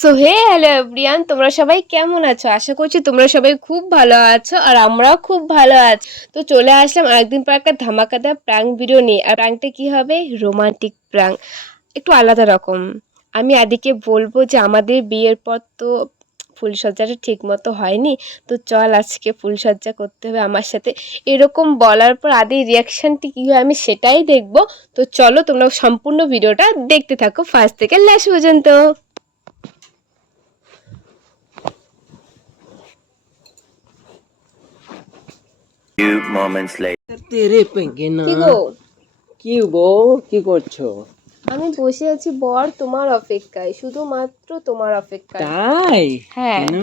So hey hello everyone, তোমরা সবাই কেমন আছো? আশা করছি তোমরা সবাই খুব ভালো আছো আর আমরাও খুব ভালো আছি। তো চলে আসলাম আরেকদিন পর একটা ধামাকাদার প্র্যাঙ্ক ভিডিও নিয়ে। আর প্র্যাঙ্কটা কি হবে? রোমান্টিক প্র্যাঙ্ক, একটু আলাদা রকম। আমি আদিকে বলবো যে আমাদের বিয়ের পর তো ফুলসজ্জাটা ঠিক মতো হয়নি, তো চল আজকে ফুলসজ্জা করতে হবে আমার সাথে। এরকম বলার পর আদির রিয়াকশানটি কী হয় আমি সেটাই দেখবো। তো চলো তোমরা সম্পূর্ণ ভিডিওটা দেখতে থাকো ফার্স্ট থেকে লাস্ট পর্যন্ত। Few moments later. তেরে পেঙ্গে না কি গো? কি বউ কি করছো? আমি বসে আছি বর তোমার অপেক্ষায়, শুধুমাত্র তোমার অপেক্ষায়। তাই? হ্যাঁ, কেন?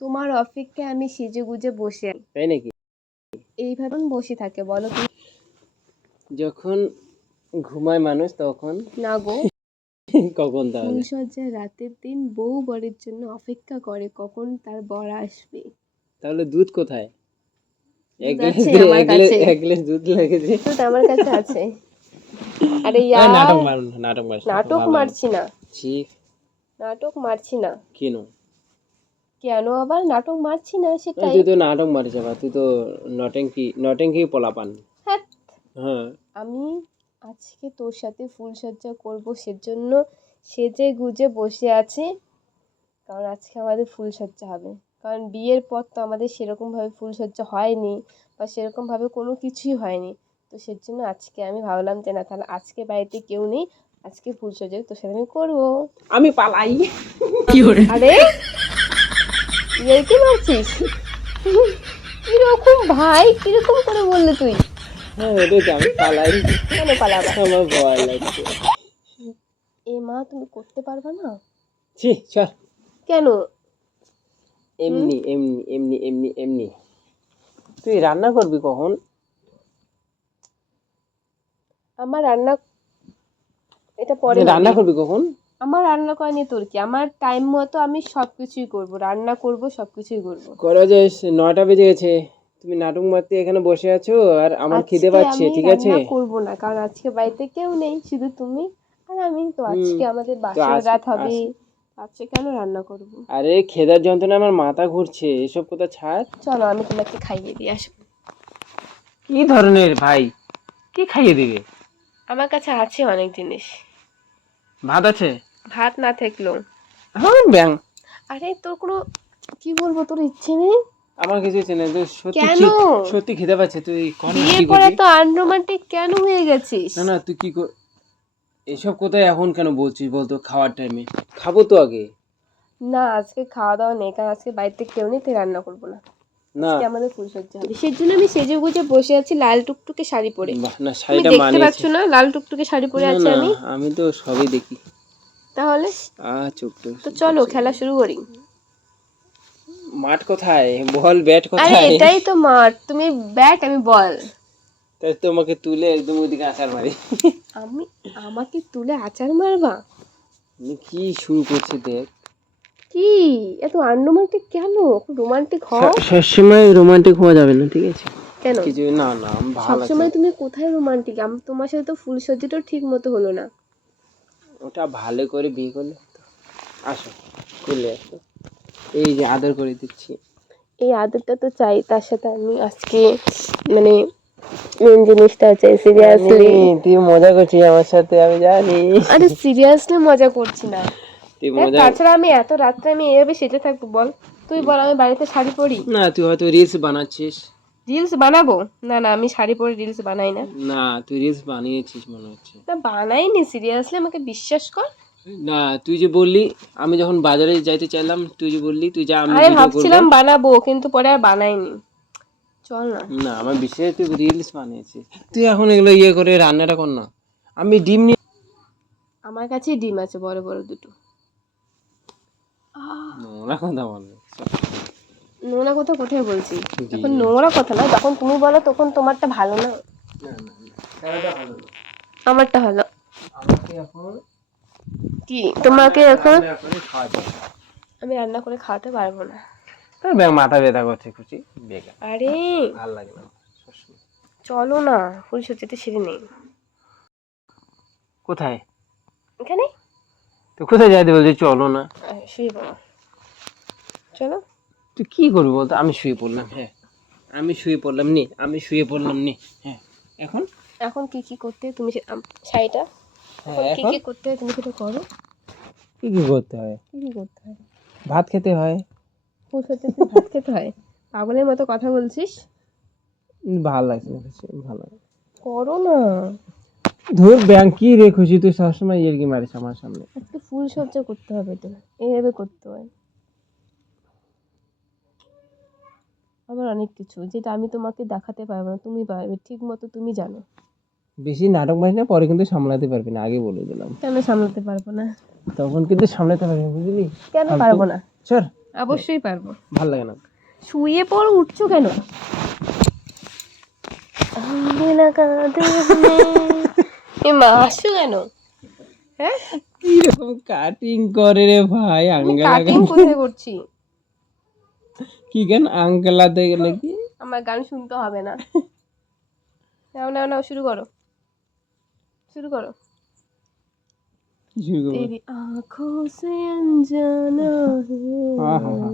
তোমার অপেক্ষায় আমি সেজে গুজে বসে আছি। তাই নাকি? এইভাবে বসে থাকে বলো তুমি? যখন ঘুমায় মানুষ তখন না গো, কখন তাহলে? ফুলসজ্জার রাতের দিন বউ বরের জন্য অপেক্ষা করে কখন তার বর আসবে। তাহলে দুধ কোথায়? এক দুধ গ্লাস আছে আমার কাছে। এক গ্লাস দুধ লেগেছে। দুধ আমার কাছে আছে। আরে নাটক ইয়ার, মারুন না, নাটক মারছি না, নাটক ভালো মারছি না, ছি নাটক মারছি না। কেন? কেন আবার নাটক মারছি না সেটাই। তুই তো নাটক মারিস বা তুই তো নটেঙ্কি পোলাপান। হ্যাঁ, হ্যাঁ, আমি আজকে তোর সাথে ফুলসজ্জা করবো সেজন্য সেজে গুজে বসে আছি, কারণ আজকে আমাদের ফুলসজ্জা হবে। কারণ বিয়ের পর তো আমাদের সেরকমভাবে ফুলসজ্জা হয়নি বা সেরকমভাবে কোনো কিছুই হয়নি। তো সেজন্য আজকে আমি ভাবলাম যে না, তাহলে আজকে বাড়িতে কেউ নেই, আজকে ফুলসজ্জা তোর সাথে আমি করবো। আমি পালাই। আরে ইয়ে কি মারছিস? কিরকম ভাই, কিরকম করে বললে তুই? হ্যাঁ ওটাই তো, আমি পালাই। কেন পালাবা? আমার ভয় লাগছে। এ মা, তুমি করতে পারবে না? ছি চল। কেন? এমনি এমনি এমনি এমনি এমনি। তুই রান্না করবি কখন? আমার রান্না, এটা পরে রান্না হবে। করবি কখন? আমার রান্না করা নিয়ে তোর কি? আমার টাইম মতো আমি সবকিছুই করব, রান্না করব, সবকিছুই করব। করা যায়, 9টা বেজে গেছে, তুমি নাটক মারতে এখানে বসে আছো আর আমার খিদে আজকে পাচ্ছে, আমি ঠিক আছে? রান্না করব না, কারণ আজকে বাড়িতে কেউ নেই, শুধু তুমি আর আমি। তো আজকে আমাদের তো বাসর রাত হবে, আজকে কেন রান্না করব? আরে খেদার যন্ত্রণা আমার মাথা ঘুরছে, এসব কথা ছাড়। চলো আমি তোমাকে খাইয়ে দিয়ে আসবো। কি ধরনের ভাই, কি খাইয়ে দিবে? আমার কাছে আছে অনেক জিনিস। ভাত আছে? ভাত না থাকলেও। হ্যাঁ ব্যাং। আরে তোর কোনো, কি বলবো, তোর ইচ্ছে নেই? আমার কিছু চেনে তুই সত্যি কেন? সত্যি খিদে পাচ্ছে, তুই কর না, বিয়ে কি করে করবি? তো আনরোমান্টিক কেন হয়ে গেছিস? না না, তুই কি এসব কথা এখন কেন বলছিস বলতো? খাওয়ার টাইমে খাবো তো আগে। না, আজকে খাওয়া দাওয়া নেই, কারণ আজকে বাড়িতে কেউ নেই, তাই রান্না করবো না। না আজকে আমাদের ফুলসজ্জা হবে, সেই জন্য আমি সেজে গুজে বসে আছি লাল টুকটুকে শাড়ি পরে। বাহ, না তুমি শাড়িটা দেখতে মানিয়েছে। পাচ্ছ না লাল টুকটুকে শাড়ি পরে না আছি না, আমি? আমি তো সবই দেখি। তাহলে চোখটা তো চলো খেলা শুরু করি। মাঠ কোথায় বল, ব্যাট আরে কোথায়? এটাই তো মাঠ, তুমি ব্যাট আমি বল। তাই তোমাকে তুলে একদম ওইদিকে আছাড় মারি। আমি, আমাকে তুলে আচার মারবা? আমি কি শুরু করছি দেখ। কি এত আনরোমান্টিক কেন? রোমান্টিক হও। সবসময় রোমান্টিক হওয়া যাবে না, ঠিক আছে? কেন? কিছু না না, ভালো আছে। সবসময় তুমি কোথায় রোমান্টিক? আমি তোমার সাথে তো ফুলসজ্জাটাও ঠিক মতো হলো না। ওটা ভালো করে বিয়ে করলে তো। আসো চলে আসো, এই যে আদর করে দিচ্ছি। এই আদরটা তো চাই, তার সাথে আমি আজকে মানে মেন জিনিসটা চাই সিরিয়াসলি। তুই মজা করছিস আমার সাথে, আমি জানি। আরে সিরিয়াসলি মজা করছি না। তুই দেখ, মজা। তাছাড়া আমি এত রাত্রে আমি এভাবে সেজে থাকবো বল? তুই বল আমি বাড়িতে শাড়ি পরি? না তুই হয়তো রিলস বানাচ্ছিস। রিলস বানাবো? না না, আমি শাড়ি পরে রিলস বানাই না। না তুই রিলস বানিয়েছিস মনে হচ্ছে। না বানাইনি, সিরিয়াসলি আমাকে বিশ্বাস কর। না তুই যে বললি, আমি যখন বাজারে যাইতে চাইলাম তুই যে বললি তুই যা, আমি আরে ভিডিও করব। ভাবছিলাম বানাবো, কিন্তু পরে আর বানাইনি। চল না। না আমার বিশ্বাস, তুই রিলস বানিয়েছিস। তুই এখন এগুলো করে রান্নাটা কর না। আমি ডিম নিয়ে। আমার কাছে ডিম আছে বড় বড় দুটো। নোংরা কথা বলবে। নোংরা কথা কোথায় বলছি? এখন নোংরা কথা না, যখন তুমি বলো তখন তোমারটা ভালো না। না না না, খেলাটা ভালো না। আমারটা ভালো। আমাকে এখন কি তোমাকে এখন? রান্না করে খাওয়াতে হবে। আমি রান্না করে খাওয়াতে পারবো না। তোর মাথা ব্যথা করছে খুশি বেকার, আরে ভালো লাগে না সবসময়। চলো না, ফুলসজ্জাতে সেরে নেই। কোথায়? এখানে তো কোথায় যাইতে বলছি? চলো না। শুয়ে পড়ো, চলো। তুই কি করবি বলতো? আমি শুয়ে পড়লাম, হ্যাঁ আমি শুয়ে পড়লাম নি, হ্যাঁ এখন এখন কি কি করতে তুমি শাড়িটা, হ্যাঁ এখন কি এখন কি করতে হয় তুমি সেটা করো। কি কি করতে হয়? কি কি করতে হয়? ভাত খেতে হয়। ফুলসজ্জাতে ভাত খেতে হয়? পাগলের মতো কথা বলছিস। ভালো লাগছে না কিছু, ভালো লাগছে। করো না, ধুর ব্যাং কি রে খুশি, তুই সবসময় এর কি মারিস আমার সামনে। একটু ফুলসজ্জা করতে হবে, তো এইভাবে করতে হয়। আবার অনেক কিছু যেটা আমি তোমাকে দেখাতে পারবো না, তুমি পারবে ঠিক মতো, তুমি জানো। বেশি নাটক মারিস না, পরে কিন্তু সামলাতে পারবি না, আগে বলে দিলাম। কেন সামলাতে পারবো না? তখন কিন্তু সামলাতে পারবি না, বুঝলি? কেন ফালতু। পারবো না? সর, অবশ্যই পারবো। ভাল লাগে না। শুয়ে পড়ো, উঠছো কেন? আঙ্গিনা কাঁদে এ মা, আসছো কেন? হ্যাঁ, কিরকম কাটিং করে রে ভাই, আমি আঙ্গেলা কাটিং কোথায় করছি? কি গান আঙ্কেলাতে গেলে কি? আমার গান শুনতে হবে না। নাও নাও নাও, শুরু করো, শুরু করো। কি শুরু করবো? तेरी आँखों से अनजाना হা হা হা। है,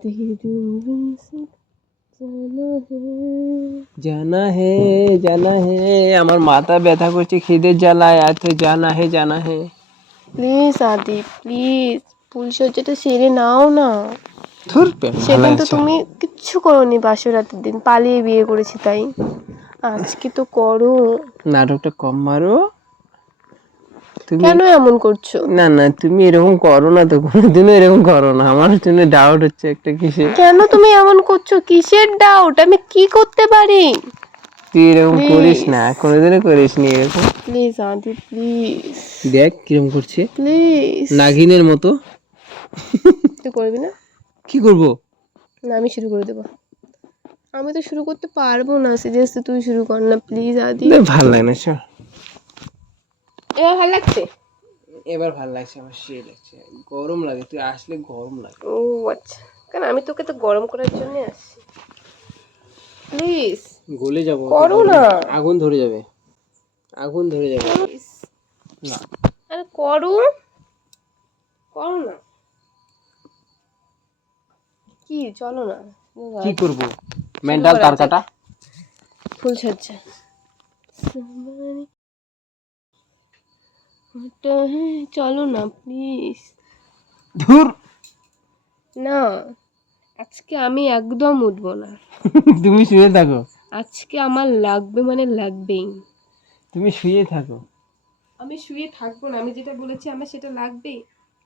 तेरी दूरी से जाना है। জানা হে আমার মাথা ব্যথা করছে খিদের জ্বালায়, এত জানা হে। প্লিজ আদি, প্লিজ ফুলসজ্জাটা সেরে নাও না। ধুর সেদিন তো তুমি কিচ্ছু করোনি, বাসর রাতের দিন পালিয়ে বিয়ে করেছি তাই। আজকে তো করো। নাটকটা কম মারো তুমি। কেন এমন করছো? না না, তুমি এরকম করো না তো, কোনোদিনও এরকম করো না। আমার জন্য ডাউট হচ্ছে একটা কিসে। কেন তুমি এমন করছো? কিসের ডাউট? আমি কি করতে পারি? তুই এরকম করিস না, কোনোদিনও করিস নি এরকম। প্লিজ আদি, প্লিজ দেখ কিরকম করছে, প্লিজ। নাগিনের মতো। তুই করবি না? কি করব? না, আমি শুরু করে দেবো। আমি তো শুরু করতে পারবো না, সিরিয়াসলি তুই শুরু কর না প্লিজ আদি। ভাল লাগে না সব। এবার ভালো লাগছে? এবার ভাল লাগছে, আমার সেই লাগছে। গরম লাগে, তুই আসলে গরম লাগে। ও আচ্ছা, কেন আমি তোকে তো গরম করার জন্য আসছি। প্লিজ গলে যাবো, করো না। আগুন ধরে যাবে, আগুন ধরে যাবে। প্লিজ। না আরে করো, করো না। কি চলো না। কি করব? মেন্টাল তার কাটা। ফুল সজ্জা চলো না প্লিজ। ধুর না, আজকে আমি একদম উঠবো না। তুমি শুয়ে থাকো, আজকে আমার লাগবে মানে লাগবেই। তুমি শুয়ে থাকো। আমি শুয়ে থাকবো না, আমি যেটা বলেছি আমার সেটা লাগবেই।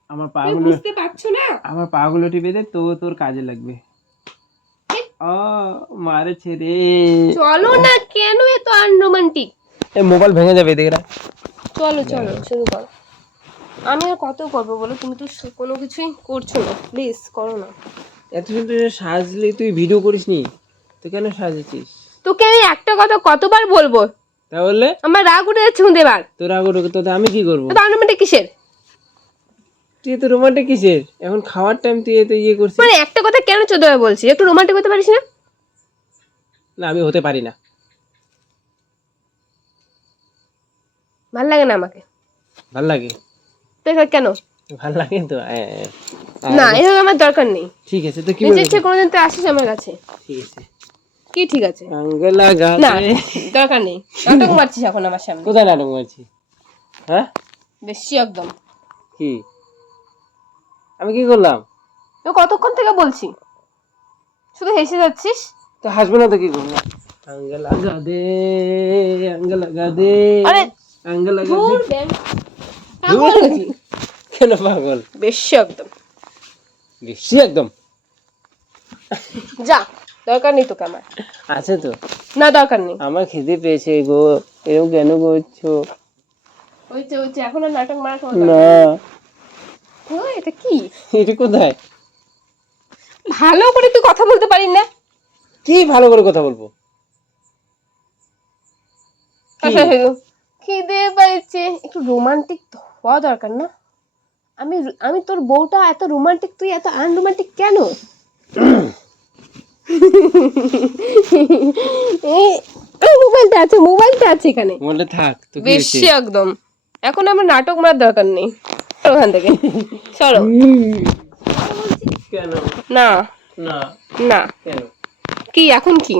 আমার তুমি পাগুলো, বুঝতে পারছো না? আমার পাগুলো টিপে দে, তো তোর কাজে লাগবে। ও মারেছে রে। চলো না, কেন এত আনরোমান্টিক? এ মোবাইল ভেঙে যাবে, দেখরা। চলো চলো শুরু করো। আমি আর কত করবো বলো, তুমি তো কোনো কিছুই করছো না, প্লিজ করো না। এত সুন্দর সাজলি, তুই ভিডিও করিস নি তো কেন সাজেছিস? তোকে আমি একটা কথা কতবার বলবো? তাহলে আমার রাগ উঠে যাচ্ছে কিন্তু এবার। তোর আগে তো আমি কি করবো? তো আনরোমান্টিক কিসের? তুই তো রোমান্টিক কিসের? এখন খাওয়ার টাইম তুই এত ইয়ে করছিস। মানে একটা কথা কেন 14 বার বলছিস? একটু রোমান্টিক হতে পারিস না? না আমি হতে পারি না। ভাল লাগে না আমাকে। ভাল লাগে, তো এবার কেন? ভাল লাগে তো। না, এভাবে আমার দরকার নেই। ঠিক আছে তো কি নিজের ইচ্ছে কোনোদিন তো আসিস আমার কাছে। ঠিক আছে কি ঠিক আছে? আঙ্গেলা না, গাছে। দরকার নেই। নাটক মারছিস এখন আমার সামনে। কোথায় নাটক মারছি? হ্যাঁ বেশি একদম। কি আমি কি করলাম? তো কতক্ষণ থেকে বলছি, শুধু হেসে যাচ্ছিস। তো হাসবে না তো কি করবো? আঙ্গেলা গাদে, আঙ্গেলা গাদে, আরে আঙ্গেলা গাদে। ধুর ব্যাং, পাগল নাকি? কেন পাগল? বেশি একদম। বেশি একদম। যা, দরকার নেই তোকে আমার। আছে তো, না দরকার নেই। আমার খিদে পেয়েছে গো, এরকম কেন করছো? হয়েছে হয়েছে, এখন আর নাটক মারা সময় না এটা কি? এটা কোথায়? ভালো করে তুই কথা বলতে পারিস না? কি ভালো করে কথা বলবো? খিদে পাইছে, একটু রোমান্টিক হওয়া দরকার না? আমি আমি তোর বউটা এত রোমান্টিক, তুই এত আনরোমান্টিক কেন? মোবাইলটা আছে এখানে বলে থাক তো কি হয়েছে? বেশি একদম। এখন আমার নাটক মারার দরকার নেই, সরো ওখান থেকে, সরো। কেন না না না, কেন? কি এখন কি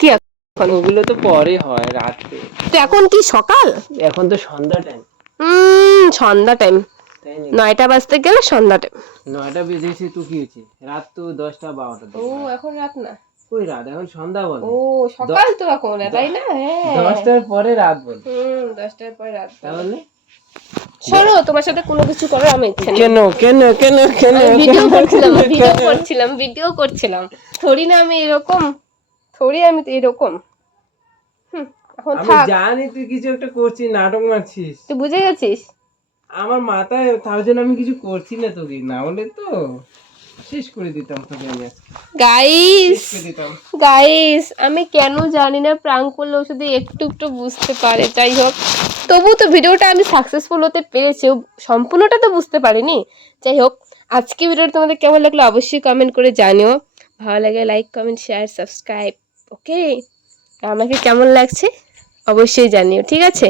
কি এখন? ওগুলো তো পরে হয় রাতে, তো এখন কি সকাল? এখন তো সন্ধ্যা টাইম। সন্ধ্যা টাইম, তাই না? 9টা বাজতে গেলে সন্ধ্যা টাইম। 9টা বেজেছে তো কি হয়েছে? রাত তো 10টা 12টা। ও এখন রাত না, ওই রাত, এখন সন্ধ্যা বলে। ও সকাল তো এখন, তাই না? হ্যাঁ 10টার পরে রাত বলে। 10টার পরে রাত। তাহলে সরো, তোমার সাথে কোনো কিছু করার আমার ইচ্ছা নেই। কেন কেন কেন কেন? ভিডিও করছিলাম। থোড়ি না আমি এরকম, থোড়ি আমি তো এরকম। এখন আমি থাক, জানি তুই কিছু একটা করছিস, নাটক মারছিস। তুই বুঝে গেছিস। আমার মাথায় তার জন্য আমি কিছু করছি না তোকে, না হলে তো শেষ করে দিতাম তোকে আমি আজকে। গাইস শেষ করে দিতাম। গাইস আমি কেন জানি না প্রাঙ্ক করলে ও শুধু একটু একটু বুঝতে পারে। যাই হোক, তবু তো ভিডিওটা আমি সাকসেসফুল হতে পেরেছি, সম্পূর্ণটা তো বুঝতে পারিনি। যাই হোক, আজকে ভিডিওটা তোমাদের কেমন লাগলো অবশ্যই কমেন্ট করে জানিও। ভালো লাগে লাইক কমেন্ট শেয়ার সাবস্ক্রাইব। ওকে, আমাকে কেমন লাগছে অবশ্যই জানিও, ঠিক আছে।